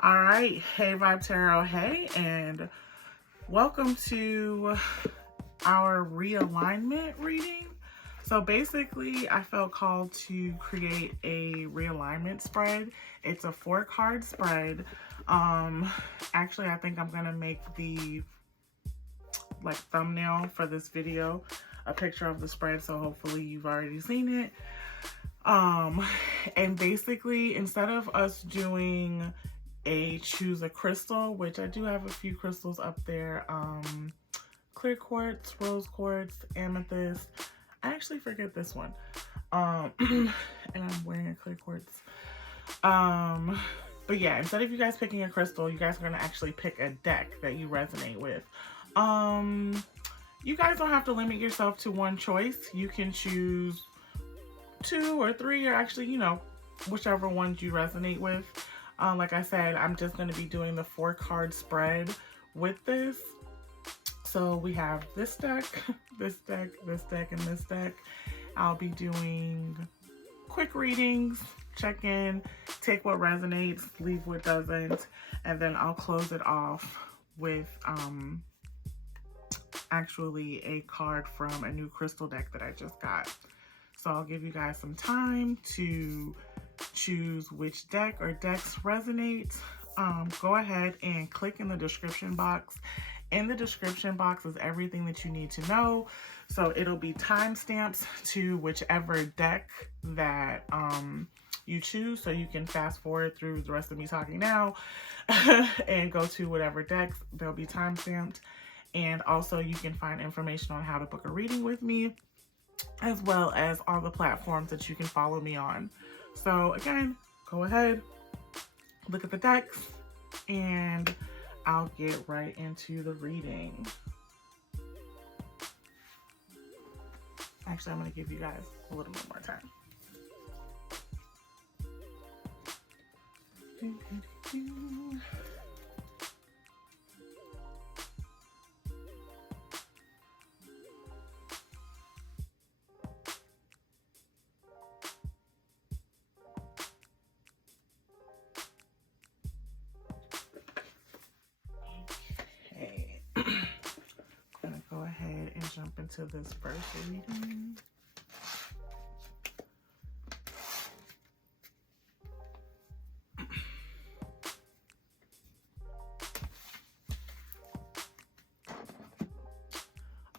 All right, hey Vibe Tarot, hey, and welcome to our realignment reading. So basically, I felt called to create a realignment spread. It's a 4-card spread. Um, Actually, I think I'm gonna make the thumbnail for this video a picture of the spread, so hopefully you've already seen it. Um, and basically, instead of us doing choose a crystal, which I do have a few crystals up there, clear quartz, rose quartz, amethyst. I actually forget this one. And I'm wearing a clear quartz. But yeah, instead of you guys picking a crystal, you guys are gonna actually pick a deck that you resonate with. You guys don't have to limit yourself to one choice. You can choose 2 or 3, or actually, whichever ones you resonate with. Like I said, I'm just going to be doing the 4-card spread with this. So we have this deck, this deck, this deck, and this deck. I'll be doing quick readings, check in, take what resonates, leave what doesn't, and then I'll close it off with actually a card from a new crystal deck that I just got. So I'll give you guys some time to choose which deck or decks resonate. Go ahead and click in the description box. In the description box is everything that you need to know. So it'll be timestamps to whichever deck that you choose. So you can fast forward through the rest of me talking now and go to whatever decks. They'll be timestamped. And also you can find information on how to book a reading with me, as well as all the platforms that you can follow me on. So again, go ahead, look at the decks, and I'll get right into the reading. Actually, I'm going to give you guys a little bit more time. Go ahead and jump into this first reading.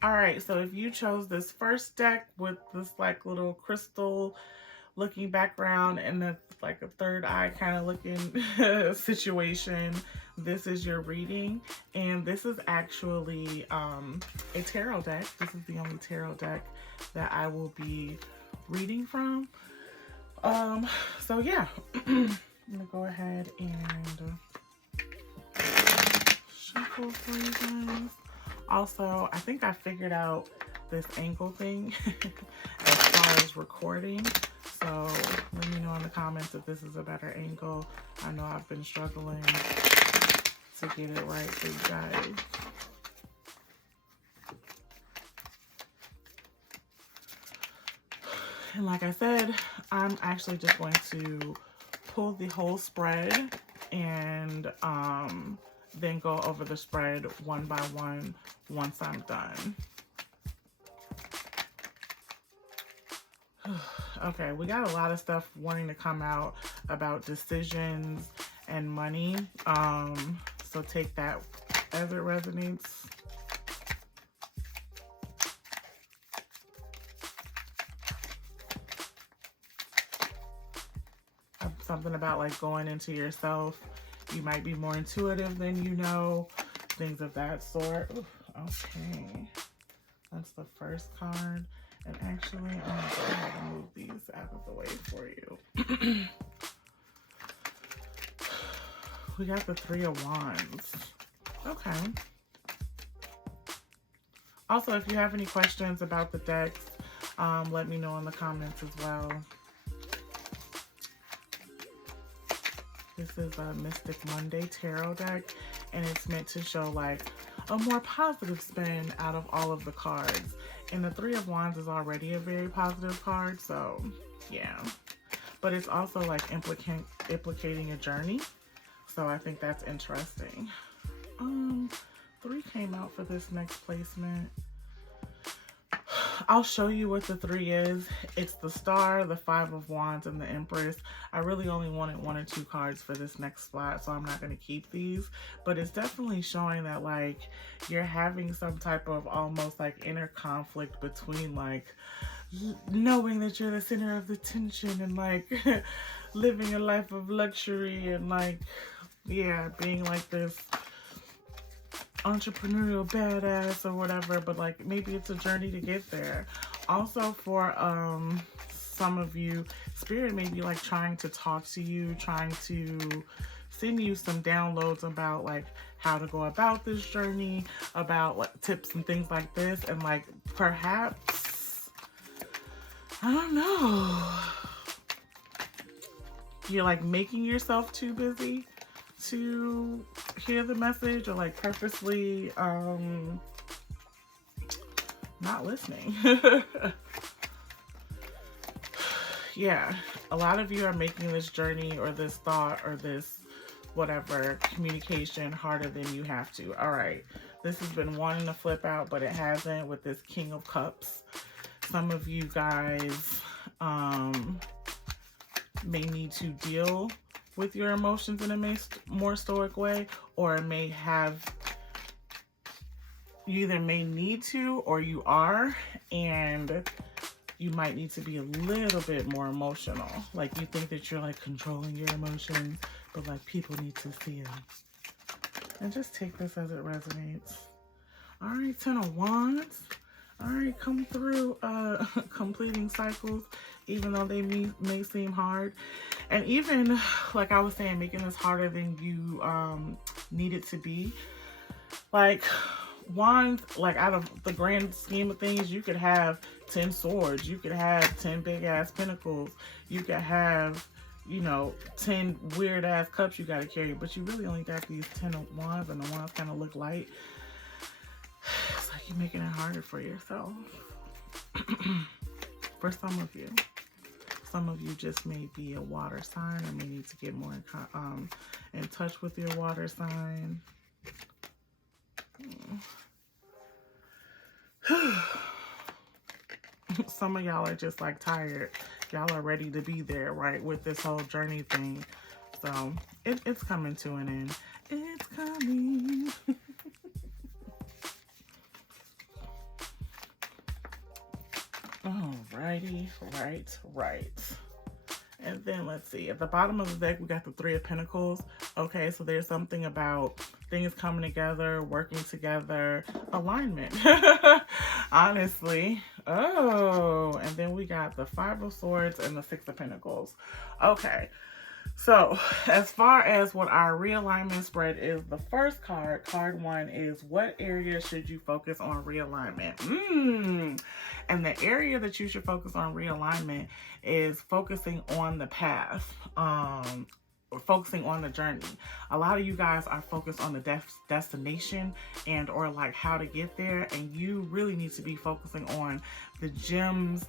All right, so if you chose this first deck with this little crystal looking background and the a third eye kind of looking situation, this is your reading. And this is actually a tarot deck. This is the only tarot deck that I will be reading from. So yeah, I'm gonna go ahead and shuffle for you guys. Also, I think I figured out this angle thing as far as recording. So let me know in the comments if this is a better angle. I know I've been struggling to get it right for you guys. And like I said, I'm actually just going to pull the whole spread and then go over the spread one by one once I'm done. Okay, we got a lot of stuff wanting to come out about decisions and money. So take that as it resonates. Something about going into yourself. You might be more intuitive than you know. Things of that sort. Ooh, okay. That's the first card. And actually, I'm going to go ahead and move these out of the way for you. We got the 3 of Wands. Okay. Also, if you have any questions about the decks, let me know in the comments as well. This is a Mystic Monday tarot deck, and it's meant to show a more positive spin out of all of the cards. And the 3 of Wands is already a very positive card, so yeah. But it's also implicating a journey. So I think that's interesting. 3 came out for this next placement. I'll show you what the 3 is. It's the Star, the 5 of Wands, and the Empress. I really only wanted 1 or 2 cards for this next spot, so I'm not going to keep these. But it's definitely showing that, like, you're having some type of almost, like, inner conflict between, like, knowing that you're the center of the tension and, like, living a life of luxury and, like, yeah, being, like, this entrepreneurial badass or whatever, but like maybe it's a journey to get there. Also for some of you, Spirit may be like trying to talk to you, trying to send you some downloads about like how to go about this journey, about like tips and things like this, and like perhaps, I don't know, you're like making yourself too busy to hear the message, or like purposely not listening. Yeah, a lot of you are making this journey or this thought or this whatever communication harder than you have to. All right, this has been wanting to flip out, but it hasn't, with this King of Cups. Some of you guys may need to deal with your emotions in a more stoic way, or may have, you either may need to or you are, and you might need to be a little bit more emotional. Like you think that you're like controlling your emotions, but like people need to see them. And just take this as it resonates. All right, 10 of Wands. All right, come through completing cycles, even though they may seem hard. And even, like I was saying, making this harder than you need it to be. Like, Wands, like out of the grand scheme of things, you could have 10 swords. You could have 10 big-ass pentacles. You could have, you know, 10 weird-ass cups you got to carry. But you really only got these 10 of Wands, and the Wands kind of look light. It's like you're making it harder for yourself. For some of you. Some of you just may be a water sign, or may need to get more in touch with your water sign. Some of y'all are just like tired. Y'all are ready to be there, right? With this whole journey thing. So it's coming to an end. It's coming. Alrighty, right. And then let's see, at the bottom of the deck, we got the 3 of Pentacles. Okay, so there's something about things coming together, working together, alignment. Honestly. Oh, and then we got the 5 of Swords and the 6 of Pentacles. Okay. So, as far as what our realignment spread is, the first card, card 1, is what area should you focus on realignment? And the area that you should focus on realignment is focusing on the path, or focusing on the journey. A lot of you guys are focused on the destination and or like how to get there, and you really need to be focusing on the gems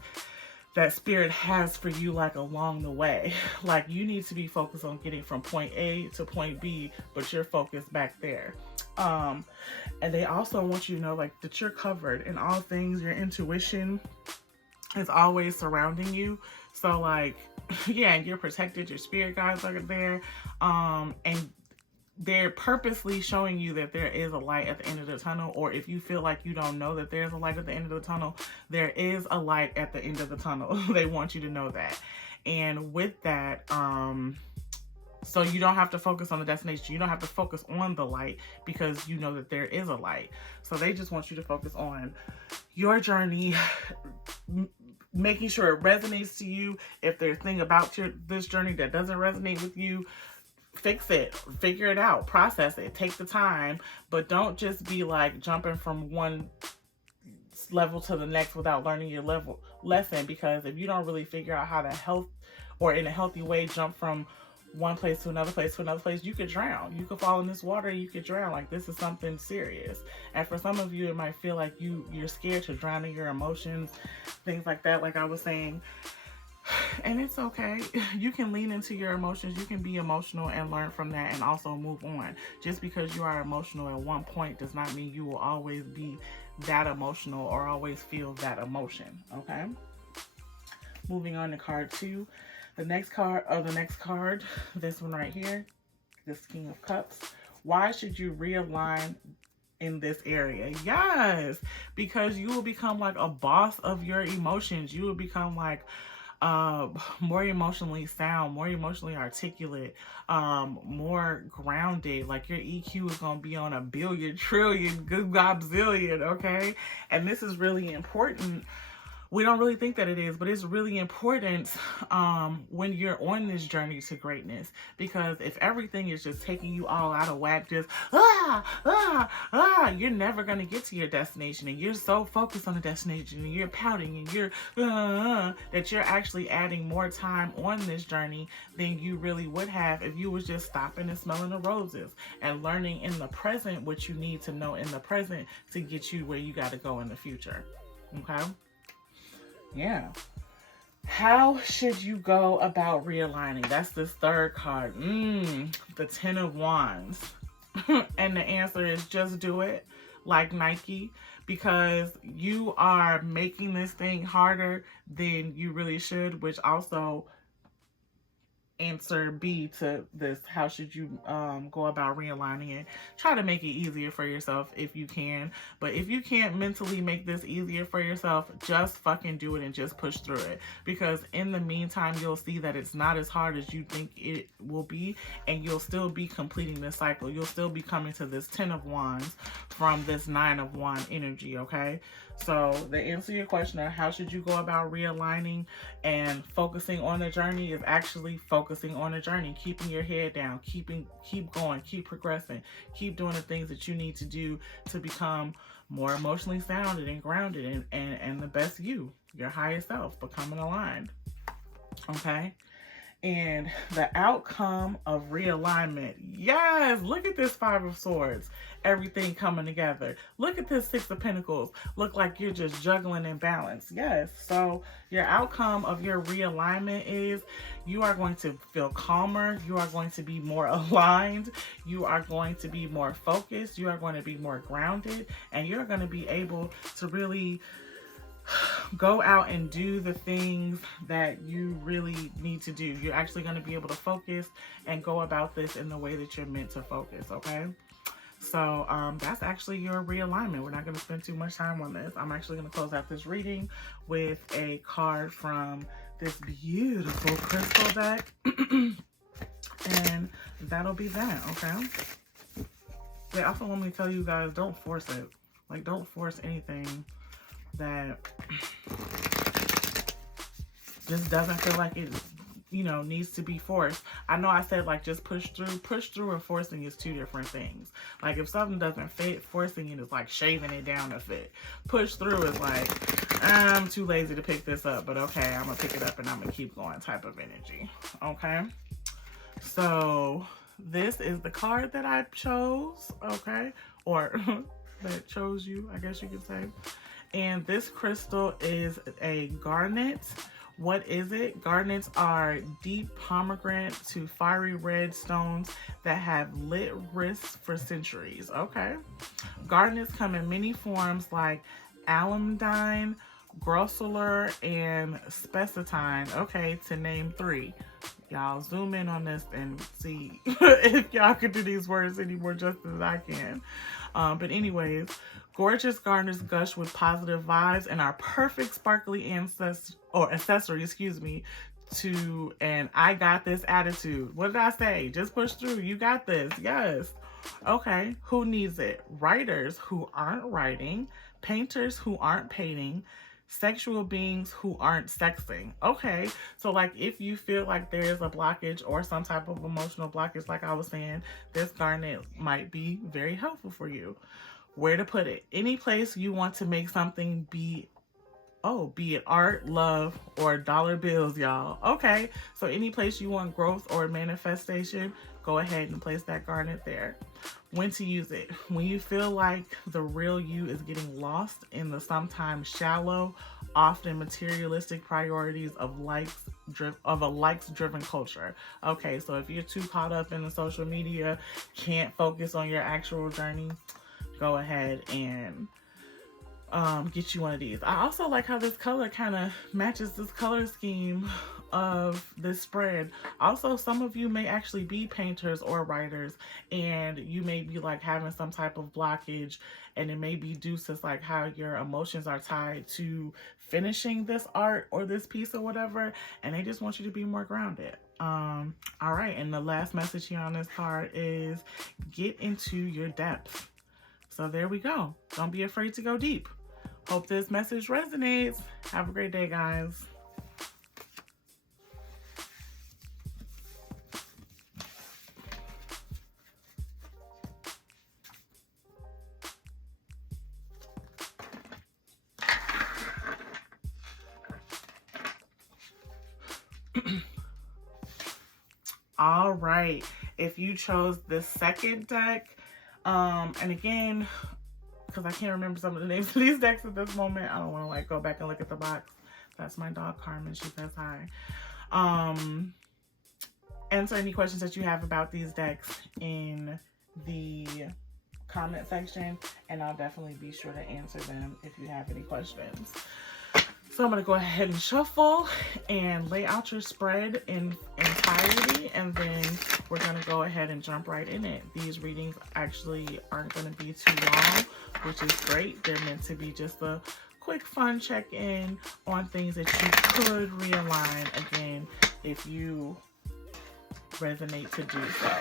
that Spirit has for you, like along the way. Like you need to be focused on getting from point A to point B, but you're focused back there. And they also want you to know like that you're covered in all things. Your intuition is always surrounding you. So like, yeah, you're protected. Your spirit guides are there. And they're purposely showing you that there is a light at the end of the tunnel, or if you feel like you don't know that there's a light at the end of the tunnel, there is a light at the end of the tunnel. They want you to know that. And with that, so you don't have to focus on the destination. You don't have to focus on the light because you know that there is a light. So they just want you to focus on your journey, making sure it resonates to you. If there's a thing about this journey that doesn't resonate with you, fix it, figure it out, process it, take the time, but don't just be like jumping from one level to the next without learning your lesson. Because if you don't really figure out how to in a healthy way jump from one place to another place to another place, you could drown. You could fall in this water, you could drown. Like this is something serious. And for some of you, it might feel like you're scared to drown in your emotions, things like that. Like I was saying, And it's okay. You can lean into your emotions. You can be emotional and learn from that and also move on. Just because you are emotional at one point does not mean you will always be that emotional or always feel that emotion. Okay? Moving on to card 2. The next card, this one right here, this King of Cups. Why should you realign in this area? Yes, because you will become like a boss of your emotions. You will become like more emotionally sound, more emotionally articulate, more grounded. Like your EQ is gonna be on a billion, trillion, good gobzillion, okay? And this is really important. We don't really think that it is, but it's really important when you're on this journey to greatness. Because if everything is just taking you all out of whack, just you're never going to get to your destination. And you're so focused on the destination and you're pouting and you're that you're actually adding more time on this journey than you really would have if you was just stopping and smelling the roses and learning in the present what you need to know in the present to get you where you got to go in the future. Okay? Yeah. How should you go about realigning? That's this third card. The 10 of Wands. And the answer is just do it, like Nike, because you are making this thing harder than you really should, which also answer B to this. How should you go about realigning it? Try to make it easier for yourself if you can. But if you can't mentally make this easier for yourself, just fucking do it and just push through it. Because in the meantime, you'll see that it's not as hard as you think it will be. And you'll still be completing this cycle. You'll still be coming to this 10 of Wands from this 9 of Wands energy, okay? So the answer to your question of how should you go about realigning and focusing on the journey is actually focusing on the journey, keeping your head down, keep going, keep progressing, keep doing the things that you need to do to become more emotionally sounded and grounded and the best you, your highest self, becoming aligned. Okay? And the outcome of realignment. Yes, look at this 5 of Swords. Everything coming together. Look at this 6 of Pentacles. Look like you're just juggling in balance. Yes, so your outcome of your realignment is you are going to feel calmer. You are going to be more aligned. You are going to be more focused. You are going to be more grounded. And you're going to be able to really go out and do the things that you really need to do. You're actually going to be able to focus and go about this in the way that you're meant to focus, okay? So that's actually your realignment. We're not going to spend too much time on this. I'm actually going to close out this reading with a card from this beautiful crystal deck. And that'll be that, okay? They also want me to tell you guys, don't force it. Like, don't force anything that just doesn't feel like it, needs to be forced. I know I said like just push through and forcing is two different things. Like if something doesn't fit, forcing it is like shaving it down to fit. Push through is like, I'm too lazy to pick this up, but okay, I'm gonna pick it up and I'm gonna keep going type of energy. Okay, so this is the card that I chose, okay, or that chose you, I guess you could say. And this crystal is a garnet. What is it? Garnets are deep pomegranate to fiery red stones that have lit wrists for centuries. Okay. Garnets come in many forms like almandine, grossular, and spessartine. Okay, to name 3. Y'all zoom in on this and see if y'all can do these words any more justice than I can. But anyways, gorgeous garnets gush with positive vibes and are perfect sparkly accessory, to an I got this attitude. What did I say? Just push through. You got this. Yes. Okay. Who needs it? Writers who aren't writing, painters who aren't painting, sexual beings who aren't sexing. Okay, so like if you feel like there's a blockage or some type of emotional blockage, like I was saying, this garnet might be very helpful for you. Where to put it? Any place you want to make something be it art, love, or dollar bills, y'all. Okay, so any place you want growth or manifestation, go ahead and place that garnet there. When to use it? When you feel like the real you is getting lost in the sometimes shallow, often materialistic priorities of likes, likes-driven culture. Okay, so if you're too caught up in the social media, can't focus on your actual journey, go ahead and get you one of these. I also like how this color kind of matches this color scheme of this spread. Also, some of you may actually be painters or writers, and you may be like having some type of blockage, and it may be due to like how your emotions are tied to finishing this art or this piece or whatever, and they just want you to be more grounded. All right, and the last message here on this card is get into your depth. So there we go. Don't be afraid to go deep. Hope this message resonates. Have a great day, guys. All right. If you chose the second deck, and again, because I can't remember some of the names of these decks at this moment, I don't want to like go back and look at the box. That's my dog Carmen. She says hi. Answer any questions that you have about these decks in the comment section, and I'll definitely be sure to answer them if you have any questions. So I'm going to go ahead and shuffle and lay out your spread in entirety, and then we're going to go ahead and jump right in it. These readings actually aren't going to be too long, which is great. They're meant to be just a quick fun check-in on things that you could realign again if you resonate to do so.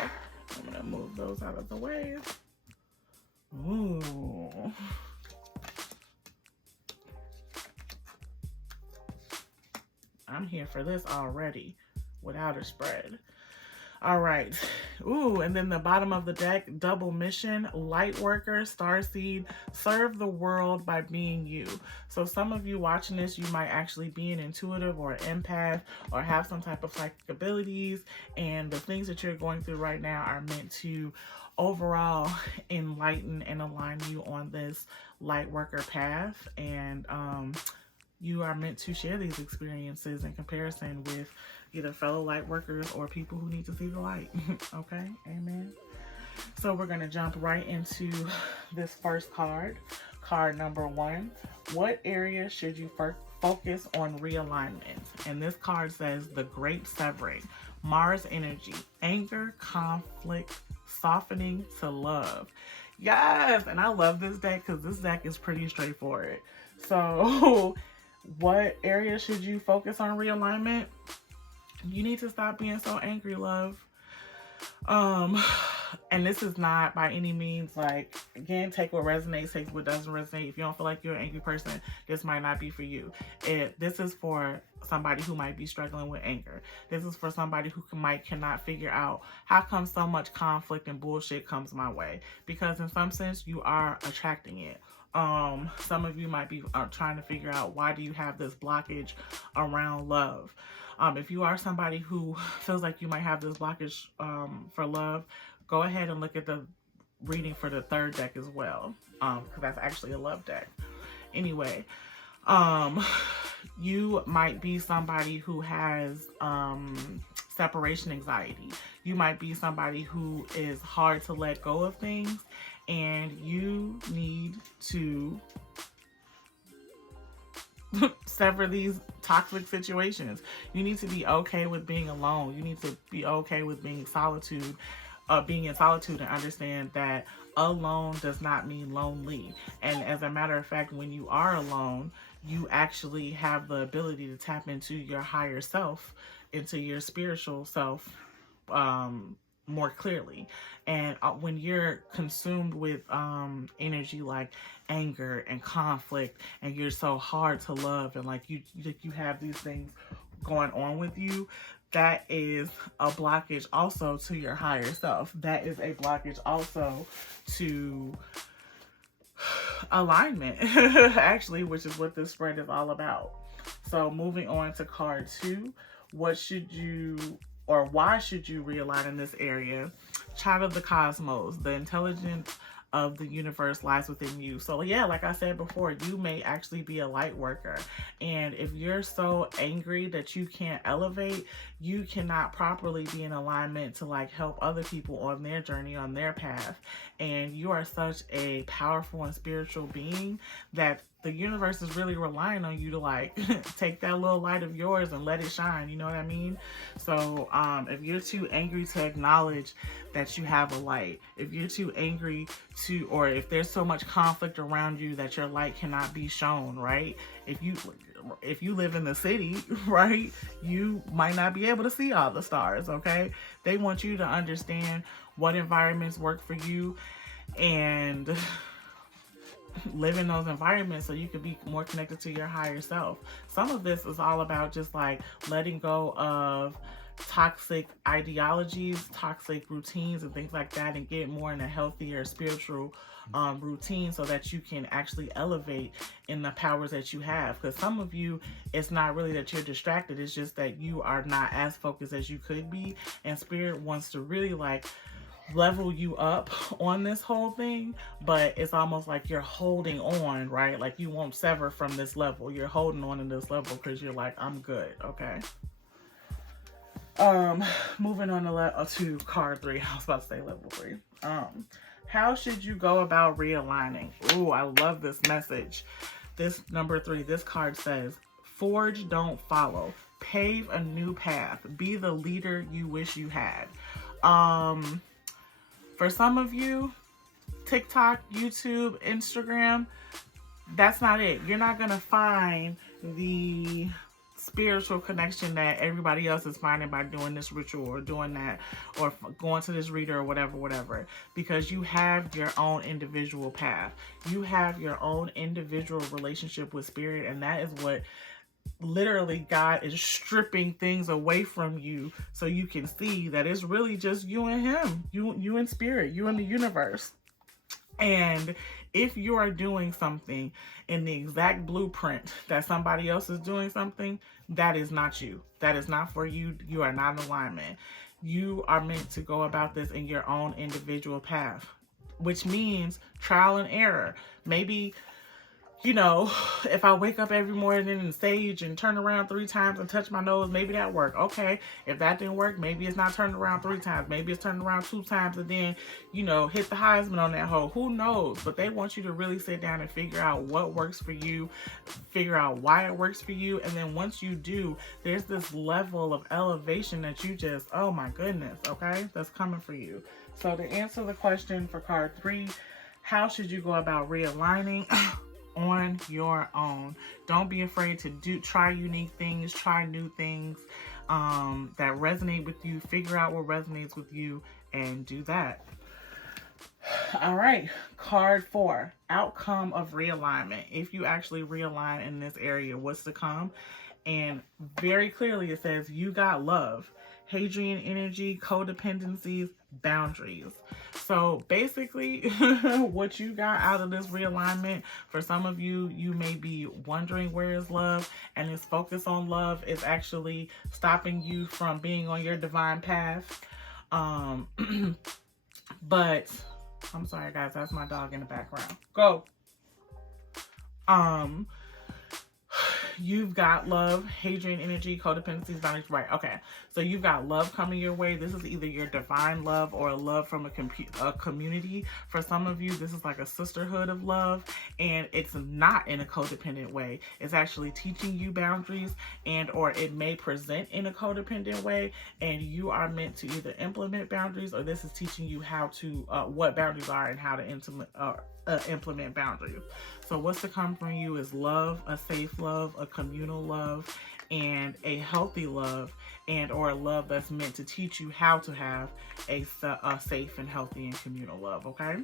I'm going to move those out of the way. Ooh. I'm here for this already without a spread. All right. Ooh, and then the bottom of the deck, double mission, light worker, starseed, serve the world by being you. So some of you watching this, you might actually be an intuitive or an empath or have some type of psychic abilities. And the things that you're going through right now are meant to overall enlighten and align you on this light worker path. And you are meant to share these experiences in comparison with either fellow light workers or people who need to see the light. Okay, amen. So we're going to jump right into this first card. Card number 1. What area should you focus on realignment? And this card says the Great Severing, Mars energy, anger, conflict, softening to love. Yes, and I love this deck because this deck is pretty straightforward. So what area should you focus on realignment? You need to stop being so angry, love. And this is not by any means like, again, take what resonates, take what doesn't resonate. If you don't feel like you're an angry person, this might not be for you. This is for somebody who might be struggling with anger. This is for somebody who cannot figure out how come so much conflict and bullshit comes my way. Because in some sense, you are attracting it. Some of you might be trying to figure out, why do you have this blockage around love? If you are somebody who feels like you might have this blockage for love, go ahead and look at the reading for the third deck as well, because that's actually a love deck. Anyway, you might be somebody who has separation anxiety. You might be somebody who is hard to let go of things, and you need to sever these toxic situations. You need to be okay with being alone. You need to be okay with being in solitude and understand that alone does not mean lonely. And as a matter of fact, when you are alone, you actually have the ability to tap into your higher self, into your spiritual self, more clearly. And when you're consumed with energy like anger and conflict, and you're so hard to love, and like you have these things going on with you, that is a blockage also to your higher self. That is a blockage also to alignment, actually, which is what this spread is all about. So moving on to card 2, what should you, or why should you realign in this area? Child of the cosmos, the intelligence of the universe lies within you. So yeah, like I said before, you may actually be a light worker. And if you're so angry that you can't elevate, you cannot properly be in alignment to like help other people on their journey, on their path. And you are such a powerful and spiritual being that the universe is really relying on you to like take that little light of yours and let it shine. You know what I mean? So if you're too angry to acknowledge that you have a light, if you're too angry to, or if there's so much conflict around you that your light cannot be shown, right? If you live in the city, right, you might not be able to see all the stars, okay? They want you to understand what environments work for you and live in those environments so you can be more connected to your higher self. Some of this is all about just like letting go of toxic ideologies, toxic routines and things like that, and get more in a healthier spiritual routine so that you can actually elevate in the powers that you have. Because some of you, it's not really that you're distracted, it's just that you are not as focused as you could be, and spirit wants to really like level you up on this whole thing, but it's almost like you're holding on, right? Like you won't sever from this level. You're holding on to this level because you're like, I'm good, okay? Moving on to card 3. I was about to say level 3. How should you go about realigning? Ooh, I love this message. This number 3, this card says, forge, don't follow. Pave a new path. Be the leader you wish you had. For some of you, TikTok, YouTube, Instagram, that's not it. You're not going to find the spiritual connection that everybody else is finding by doing this ritual or doing that or going to this reader or whatever, because you have your own individual path. You have your own individual relationship with spirit, and that is what literally God is stripping things away from you so you can see that it's really just you and him, you and spirit, you and the universe. And if you are doing something in the exact blueprint that somebody else is doing something, that is not you. That is not for you. You are not in alignment. You are meant to go about this in your own individual path, which means trial and error. Maybe, you know, if I wake up every morning and sage and turn around 3 times and touch my nose, maybe that worked. Okay, if that didn't work, maybe it's not turning around 3 times. Maybe it's turning around 2 times and then, you know, hit the Heisman on that hole. Who knows? But they want you to really sit down and figure out what works for you, figure out why it works for you. And then once you do, there's this level of elevation that you just, oh my goodness, okay, that's coming for you. So to answer the question for card 3, how should you go about realigning? On your own. Don't be afraid to try unique things, try new things that resonate with you. Figure out what resonates with you and do that. All right, card 4, outcome of realignment. If you actually realign in this area, what's to come? And very clearly it says you got love, Hadrian energy, codependencies, boundaries. So basically what you got out of this realignment, for some of you, you may be wondering where is love, and this focus on love is actually stopping you from being on your divine path. But I'm sorry guys, that's my dog in the background. Go. You've got love, Hadrian energy, codependencies, boundaries, right? Okay, so you've got love coming your way. This is either your divine love or a love from a community. For some of you, this is like a sisterhood of love, and it's not in a codependent way. It's actually teaching you boundaries, and or it may present in a codependent way, and you are meant to either implement boundaries, or this is teaching you how to what boundaries are and how to implement boundaries. So what's to come from you is love, a safe love, a communal love, and a healthy love, and or a love that's meant to teach you how to have a safe and healthy and communal love, okay?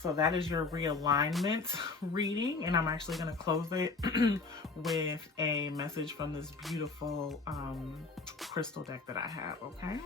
So that is your realignment reading, and I'm actually going to close it with a message from this beautiful crystal deck that I have, okay?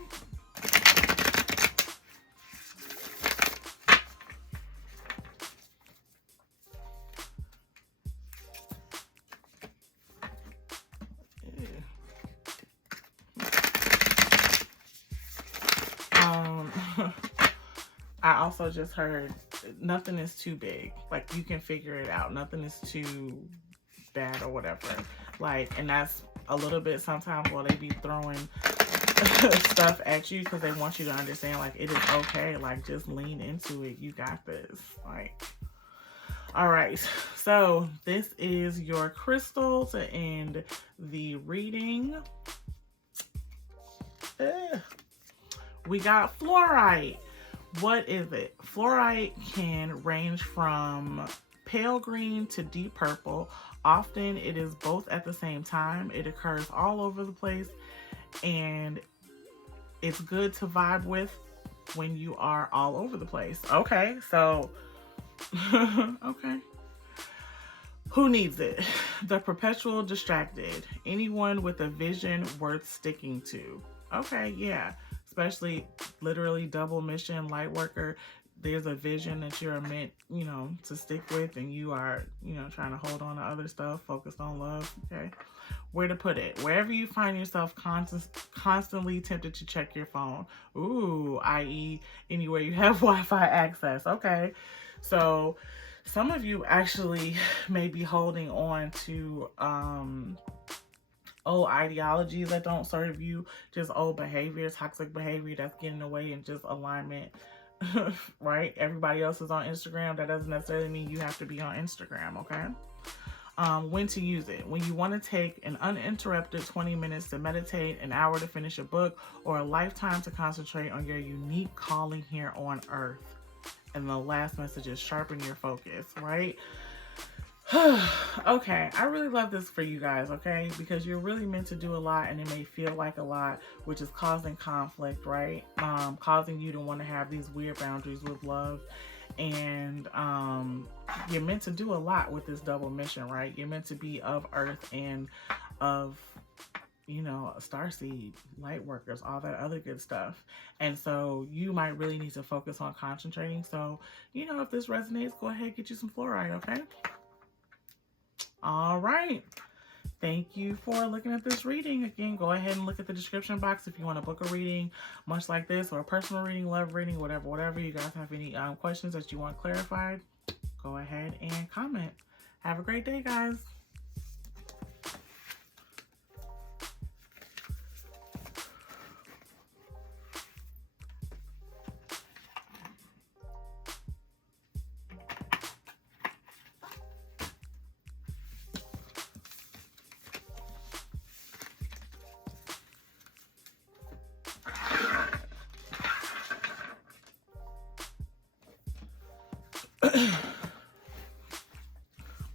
I also just heard nothing is too big. Like, you can figure it out. Nothing is too bad or whatever. Like, and that's a little bit sometimes while they be throwing stuff at you, because they want you to understand, like, it is okay. Like, just lean into it. You got this. Like, all right. So this is your crystal to end the reading. We got fluorite. What is it? Fluorite can range from pale green to deep purple. Often it is both at the same time. It occurs all over the place, and it's good to vibe with when you are all over the place. Okay, so, okay. Who needs it? The perpetual distracted. Anyone with a vision worth sticking to. Okay, yeah. Especially literally double mission, light worker. There's a vision that you're meant, you know, to stick with, and you are, you know, trying to hold on to other stuff, focused on love. Okay. Where to put it? Wherever you find yourself constantly tempted to check your phone. Ooh, i.e. anywhere you have Wi-Fi access. Okay. So some of you actually may be holding on to old ideologies that don't serve you, just old behavior, toxic behavior that's getting away in just alignment. Right? Everybody else is on Instagram. That doesn't necessarily mean you have to be on Instagram, okay? When to use it. When you want to take an uninterrupted 20 minutes to meditate, an hour to finish a book, or a lifetime to concentrate on your unique calling here on earth. And the last message is sharpen your focus, right? Okay, I really love this for you guys, okay? Because you're really meant to do a lot, and it may feel like a lot, which is causing conflict, right? Causing you to want to have these weird boundaries with love. And you're meant to do a lot with this double mission, right? You're meant to be of earth and of, you know, starseed, light workers, all that other good stuff. And so you might really need to focus on concentrating. So, you know, if this resonates, go ahead, get you some fluoride, okay? All right. Thank you for looking at this reading. Again, go ahead and look at the description box if you want to book a reading much like this, or a personal reading, love reading, whatever. You guys have any questions that you want clarified, go ahead and comment. Have a great day, guys.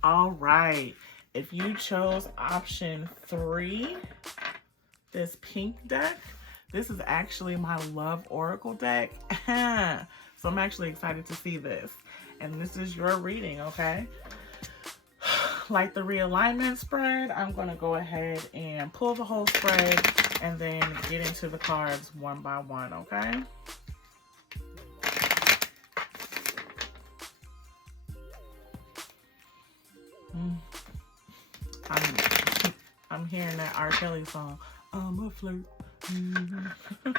All right, if you chose option 3, this pink deck, this is actually my love oracle deck. So I'm actually excited to see this. And this is your reading, okay? Like the realignment spread, I'm going to go ahead and pull the whole spread and then get into the cards one by one, okay? I'm hearing that R. Kelly song, I'm a flirt.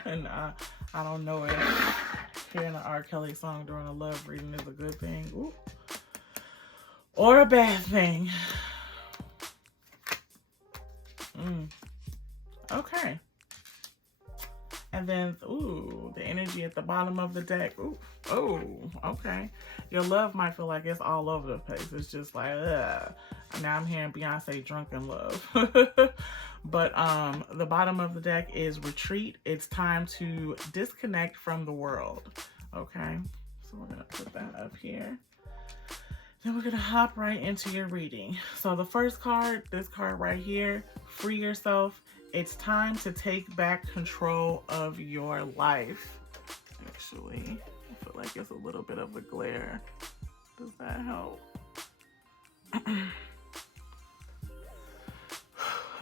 And I don't know if hearing an R. Kelly song during a love reading is a good thing. Ooh. Or a bad thing. Okay. And then, ooh, the energy at the bottom of the deck. Ooh, oh, okay. Your love might feel like it's all over the place. It's just like, ugh. Now I'm hearing Beyonce drunken love. But the bottom of the deck is retreat. It's time to disconnect from the world. Okay. So we're going to put that up here. Then we're going to hop right into your reading. So the first card, this card right here, free yourself. It's time to take back control of your life. Actually, I feel like it's a little bit of a glare. Does that help?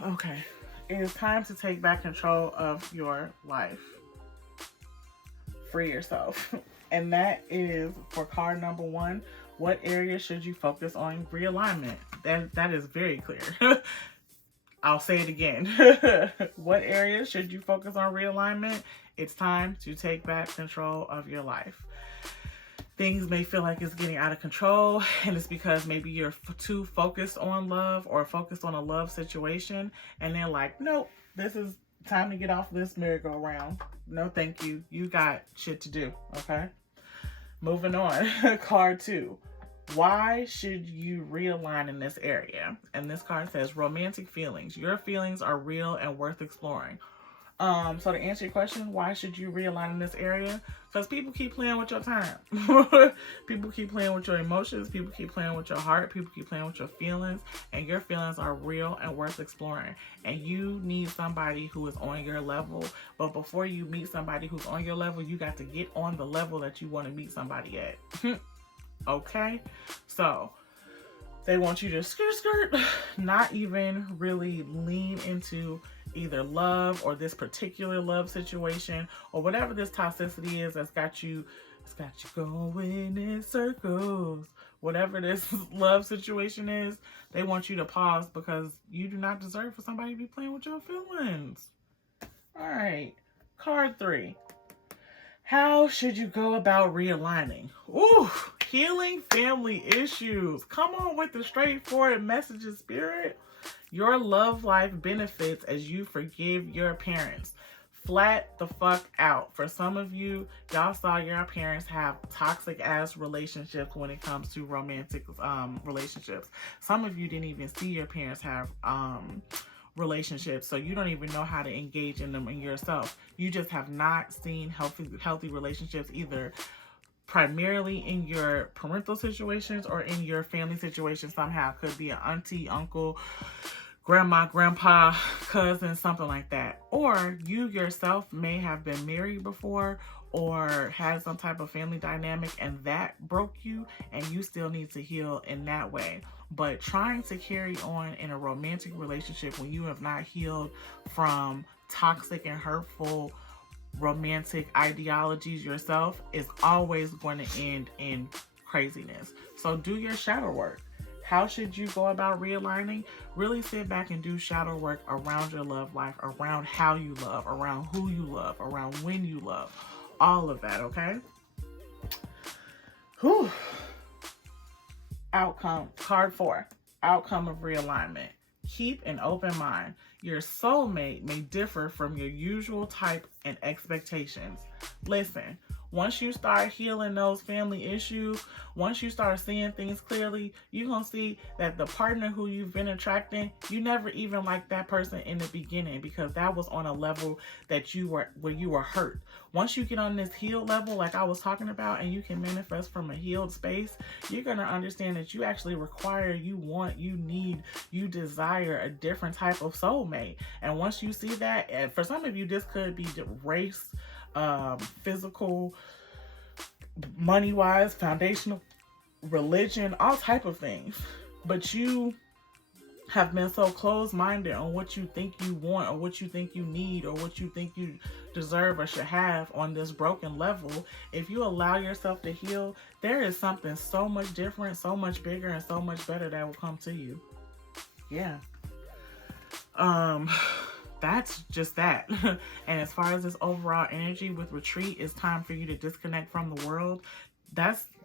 Okay. It is time to take back control of your life. Free yourself. And that is for card number 1. What area should you focus on realignment? That is very clear. I'll say it again. What area should you focus on realignment? It's time to take back control of your life. things may feel like it's getting out of control, and it's because maybe you're too focused on love or focused on a love situation, and they're like, nope, this is time to get off this merry-go-round. No, thank you. You got shit to do, okay? Moving on. Card 2. Why should you realign in this area? And this card says romantic feelings. Your feelings are real and worth exploring. So to answer your question, why should you realign in this area? Because people keep playing with your time. People keep playing with your emotions. People keep playing with your heart. People keep playing with your feelings. And your feelings are real and worth exploring. And you need somebody who is on your level. But before you meet somebody who's on your level, you got to get on the level that you want to meet somebody at. Okay? So they want you to skirt, not even really lean into either love or this particular love situation or whatever this toxicity is that's got you, it's got you going in circles. Whatever this love situation is, they want you to pause because you do not deserve for somebody to be playing with your feelings. All right, card 3. How should you go about realigning? Ooh, healing family issues. Come on with the straightforward messages, Spirit. Your love life benefits as you forgive your parents. Flat the fuck out. For some of you, y'all saw your parents have toxic ass relationships when it comes to romantic relationships. Some of you didn't even see your parents have relationships, so you don't even know how to engage in them in yourself. You just have not seen healthy relationships, either primarily in your parental situations or in your family situations somehow. Could be an auntie, uncle, grandma, grandpa, cousin, something like that. Or you yourself may have been married before or had some type of family dynamic and that broke you, and you still need to heal in that way. But trying to carry on in a romantic relationship when you have not healed from toxic and hurtful romantic ideologies yourself is always going to end in craziness. So do your shadow work. How should you go about realigning? Really sit back and do shadow work around your love life, around how you love, around who you love, around when you love. All of that, okay? Whew. Outcome. Card 4. Outcome of realignment. Keep an open mind. Your soulmate may differ from your usual type and expectations. Listen, once you start healing those family issues, once you start seeing things clearly, you're going to see that the partner who you've been attracting, you never even liked that person in the beginning because that was on a level that where you were hurt. Once you get on this healed level, like I was talking about, and you can manifest from a healed space, you're going to understand that you actually require, you want, you need, you desire a different type of soulmate. And once you see that, and for some of you, this could be race, physical, money-wise, foundational, religion, all type of things. But you have been so closed-minded on what you think you want or what you think you need or what you think you deserve or should have on this broken level. If you allow yourself to heal, there is something so much different, so much bigger, and so much better that will come to you. Yeah. That's just that. And as far as this overall energy with retreat, it's time for you to disconnect from the world.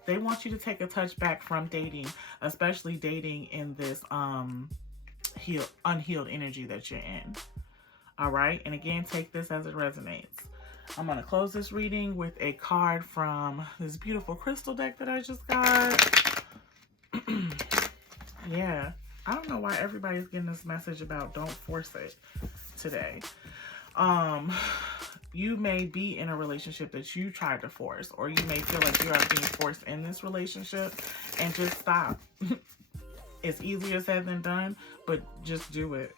They want you to take a touch back from dating, especially dating in this unhealed energy that you're in. All right. And again, take this as it resonates. I'm going to close this reading with a card from this beautiful crystal deck that I just got. Yeah. I don't know why everybody's getting this message about don't force it today. You may be in a relationship that you tried to force, or you may feel like you are being forced in this relationship, and just stop. It's easier said than done, but just do it.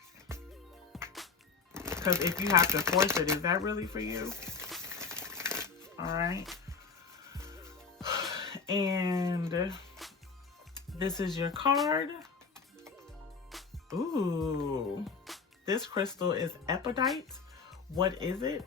Because if you have to force it, is that really for you? All right. And this is your card. Ooh, this crystal is epidite. What is it?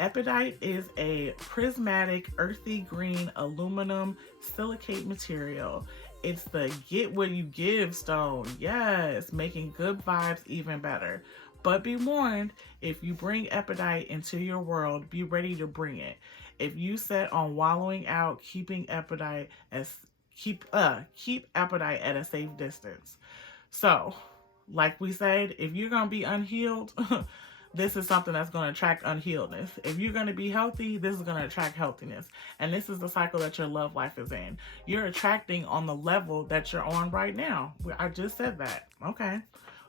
Epidite is a prismatic earthy green aluminum silicate material. It's the get what you give stone. Yes, making good vibes even better. But be warned, if you bring epidite into your world, be ready to bring it. If you set on wallowing out, keep appetite at a safe distance. So, like we said, if you're going to be unhealed, this is something that's going to attract unhealedness. If you're going to be healthy, this is going to attract healthiness. And this is the cycle that your love life is in. You're attracting on the level that you're on right now. I just said that. Okay.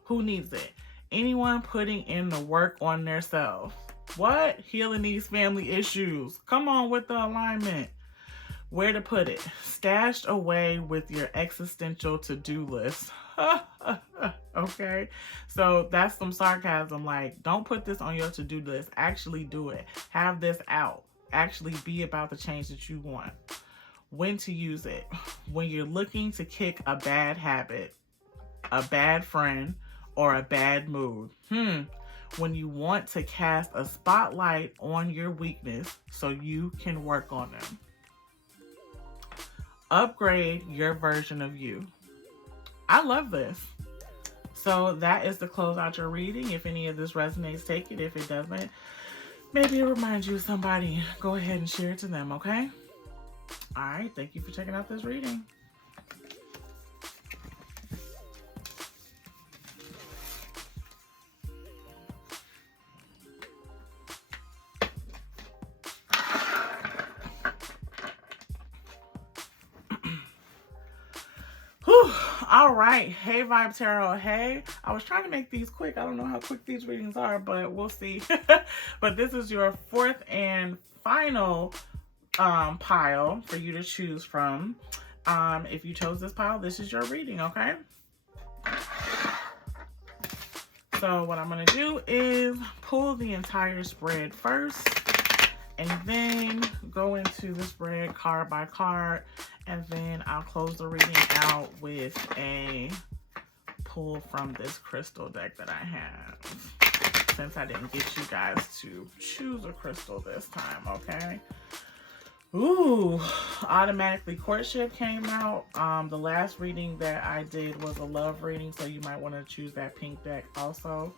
Who needs it? Anyone putting in the work on themselves. What? Healing these family issues. Come on with the alignment. Where to put it? Stashed away with your existential to-do list. Okay, so that's some sarcasm. Like, don't put this on your to-do list. Actually do it. Have this out. Actually be about the change that you want. When to use it? When you're looking to kick a bad habit, a bad friend, or a bad mood. When you want to cast a spotlight on your weakness so you can work on them. Upgrade your version of you. I love this. So that is to close out your reading. If any of this resonates, take it. If it doesn't, maybe it reminds you of somebody. Go ahead and share it to them, okay? All right. Thank you for checking out this reading. All right. Hey, Vibe Tarot. Hey, I was trying to make these quick. I don't know how quick these readings are, but we'll see. But this is your fourth and final pile for you to choose from. If you chose this pile, this is your reading, okay? So what I'm going to do is pull the entire spread first and then go into the spread card by card. And then I'll close the reading out with a pull from this crystal deck that I have. Since I didn't get you guys to choose a crystal this time, okay? Ooh, automatically courtship came out. The last reading that I did was a love reading, so you might want to choose that pink deck also.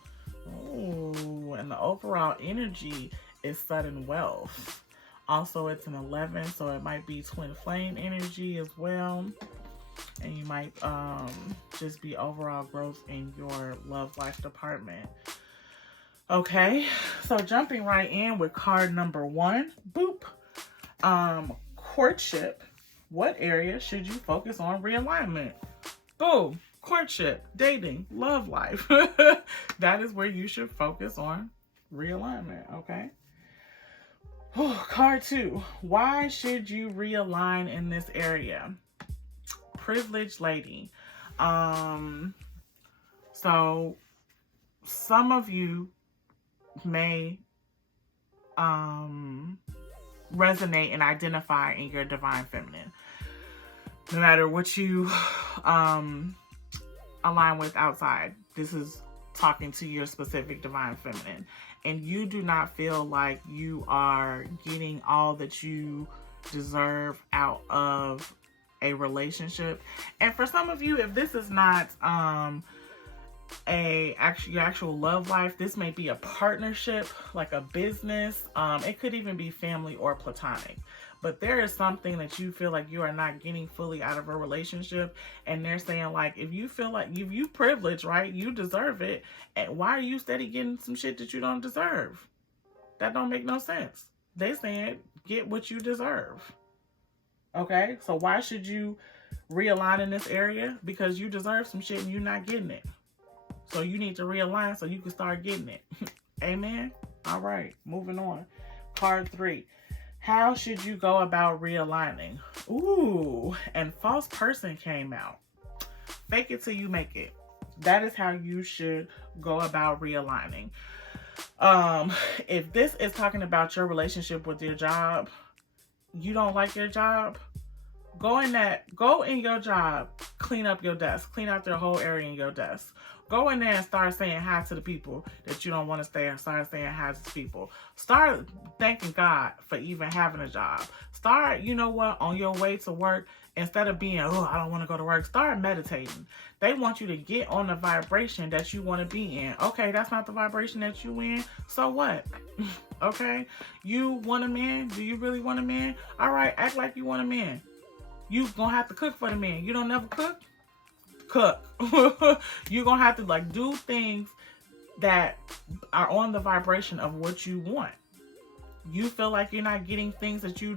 Ooh, and the overall energy is sudden wealth. Also, it's an 11, so it might be twin flame energy as well. And you might just be overall growth in your love life department. Okay, so jumping right in with card number 1. Boop. Courtship. What area should you focus on realignment? Boom. Courtship, dating, love life. That is where you should focus on realignment, okay? Card 2. Why should you realign in this area? Privileged lady. So some of you may resonate and identify in your divine feminine. No matter what you align with outside, this is talking to your specific divine feminine. And you do not feel like you are getting all that you deserve out of a relationship. And for some of you, if this is not your actual love life, this may be a partnership, like a business. It could even be family or platonic. But there is something that you feel like you are not getting fully out of a relationship. And they're saying, like, if you feel like you privileged, right? You deserve it. And why are you steady getting some shit that you don't deserve? That don't make no sense. They saying, get what you deserve. Okay? So why should you realign in this area? Because you deserve some shit and you're not getting it. So you need to realign so you can start getting it. Amen? All right. Moving on. Card 3. How should you go about realigning? Ooh, and false person came out. Fake it till you make it. That is how you should go about realigning. If this is talking about your relationship with your job, you don't like your job, go in your job, clean up your desk, clean out the whole area in your desk. Go in there and start saying hi to the people that you don't want to stay and start saying hi to people. Start thanking God for even having a job. Start, you know what, on your way to work, Instead of being, oh, I don't want to go to work, start meditating. They want you to get on the vibration that you want to be in. Okay, that's not the vibration that you in. So what? Okay, you want a man? Do you really want a man? All right, act like you want a man. You gonna have to cook for the man. You don't never cook? Cook. You gonna have to like do things that are on the vibration of what you want. You feel like you're not getting things that you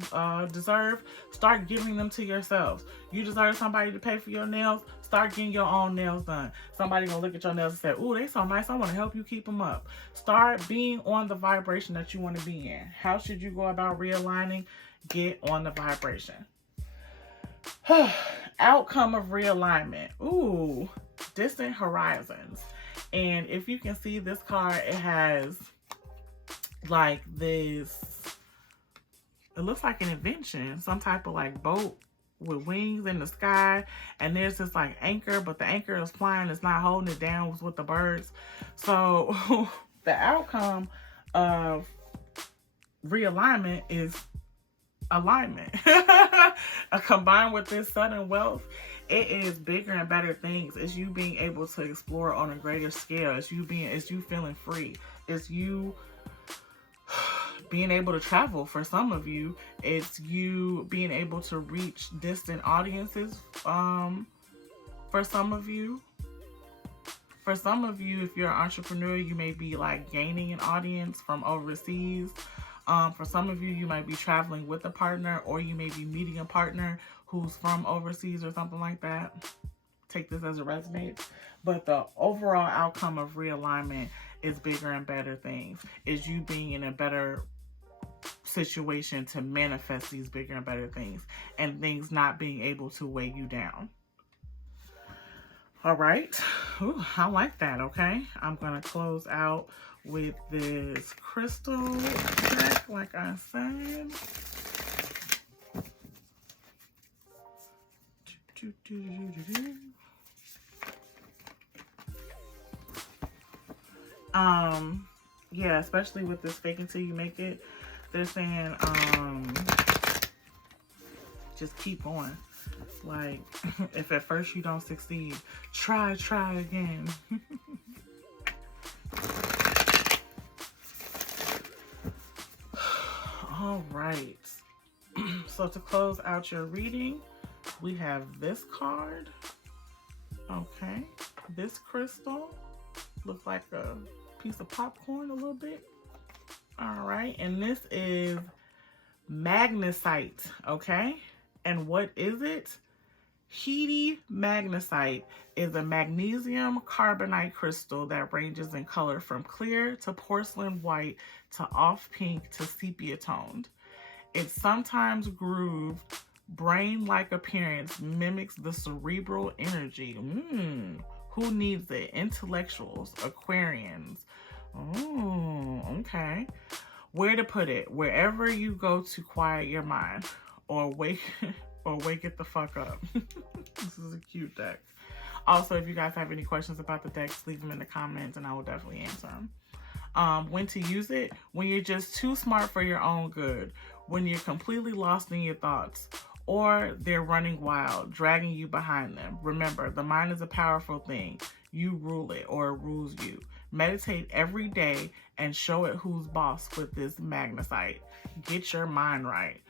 deserve, start giving them to yourselves. You deserve somebody to pay for your nails, start getting your own nails done. Somebody gonna look at your nails and say, ooh, they so nice, I want to help you keep them up. Start being on the vibration that you want to be in. How should you go about realigning? Get on the vibration. Outcome of realignment. Ooh, distant horizons. And if you can see this card, it has like this, it looks like an invention, some type of like boat with wings in the sky, and there's this like anchor, but the anchor is flying, it's not holding it down with the birds. So the outcome of realignment is alignment. Combined with this sudden wealth, it is bigger and better things. It's you being able to explore on a greater scale. It's you feeling free. It's you being able to travel. For some of you, it's you being able to reach distant audiences. For some of you, if you're an entrepreneur, you may be like gaining an audience from overseas. For some of you, you might be traveling with a partner, or you may be meeting a partner who's from overseas or something like that. Take this as it resonates. But the overall outcome of realignment is bigger and better things. Is you being in a better situation to manifest these bigger and better things, and things not being able to weigh you down. All right. Ooh, I like that. Okay. I'm going to close out with this crystal deck, like I said. Yeah, especially with this fake until you make it. They're saying, just keep going. Like, if at first you don't succeed, try again. All right. So to close out your reading, we have this card. Okay. This crystal looks like a piece of popcorn a little bit. All right. And this is magnesite. Okay. And what is it? Heady magnesite is a magnesium carbonate crystal that ranges in color from clear to porcelain white to off pink to sepia toned. Its sometimes grooved, brain-like appearance mimics the cerebral energy. Who needs it? Intellectuals, Aquarians. Oh, okay. Where to put it? Wherever you go to quiet your mind, or wake it the fuck up. This is a cute deck. Also, if you guys have any questions about the decks, leave them in the comments and I will definitely answer them. When to use it? When you're just too smart for your own good. When you're completely lost in your thoughts. Or they're running wild, dragging you behind them. Remember, the mind is a powerful thing. You rule it, or it rules you. Meditate every day and show it who's boss with this magnesite. Get your mind right.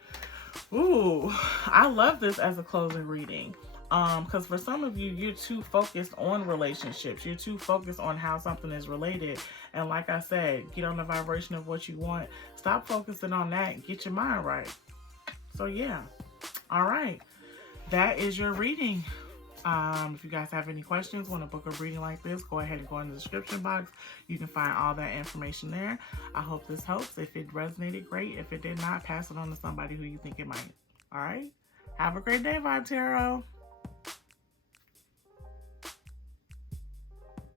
Ooh, I love this as a closing reading. Because for some of you, you're too focused on relationships. You're too focused on how something is related. And like I said, get on the vibration of what you want. Stop focusing on that. Get your mind right. So yeah. All right. That is your reading. If you guys have any questions, want to book a reading like this, go ahead and go in the description box. You can find all that information there. I hope this helps. If it resonated, great. If it did not, pass it on to somebody who you think it might. All right. Have a great day, Vibe Tarot.